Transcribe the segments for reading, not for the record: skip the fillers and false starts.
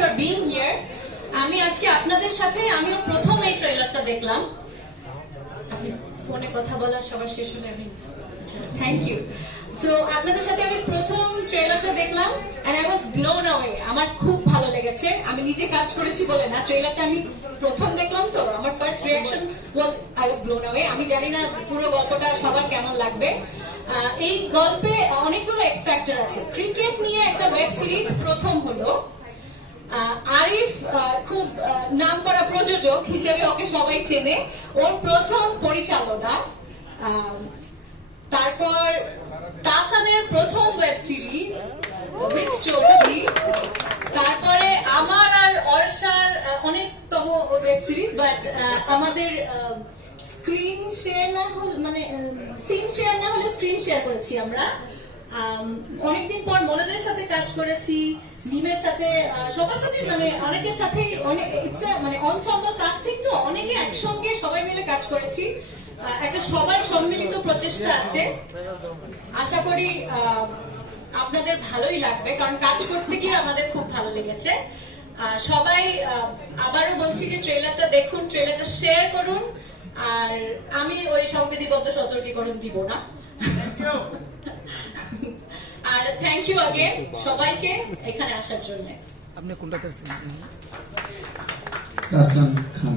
For being here. আমি আজকে আপনাদের সাথে আমিও প্রথম এই ট্রেলারটা দেখলাম। আপনি ফোনে কথা বলা সবার শেষ হলে আমি আচ্ছা থ্যাংক ইউ। সো আপনাদের সাথে আমি প্রথম ট্রেলারটা দেখলাম and I was blown away. আমার খুব ভালো লেগেছে। আমি নিজে কাজ করেছি বলে না, ট্রেলারটা আমি প্রথম দেখলাম তো আমার first reaction was I was blown away. আমি জানি না পুরো গল্পটা সবার কেমন লাগবে। এই গল্পে অনেকগুলো এক্স ফ্যাক্টর আছে। ক্রিকেট নিয়ে একটা ওয়েব সিরিজ প্রথম হলো। আরিফ খুব নামকরা প্রযোজক হিসেবে ওকে সবাই চেনে, ওর প্রথম পরিচালনা। তারপর তাসানের প্রথম ওয়েব সিরিজ উইথ চৌধুরী। তারপরে আমার আর অর্ষার অনেকতম ওয়েব সিরিজ, বাট আমাদের স্ক্রিন শেয়ার না হল মানে সিন শেয়ার না হলে স্ক্রিন শেয়ার করেছি আমরা। অনেকদিন পর মনোজের সাথে কাজ করেছি, নিমের সাথে, সবার সাথে মানে অনেকের সাথে অনেক মানে অনসাম্বল কাস্টিং তো অনেকে একসঙ্গে সবাই মিলে কাজ করেছি। একটা সবার সম্মিলিত প্রচেষ্টা আছে। আশা করি আপনাদের ভালোই লাগবে, কারণ কাজ করতে গিয়ে আমাদের খুব ভালো লেগেছে। সবাই আবারও বলছি যে ট্রেলারটা দেখুন, ট্রেলারটা শেয়ার করুন, আর আমি ওই সংবিধিবদ্ধ সতর্কীকরণ দিব না। আর থ্যাংক ইউ अगेन সবাইকে এখানে আসার জন্য। আপনি কোনটাতে আছেন? হাসান খান।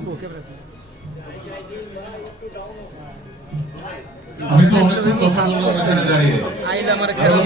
আমি তো অনেকক্ষণ কথা বললাম এখানে দাঁড়িয়ে। আইলা আমার খেলা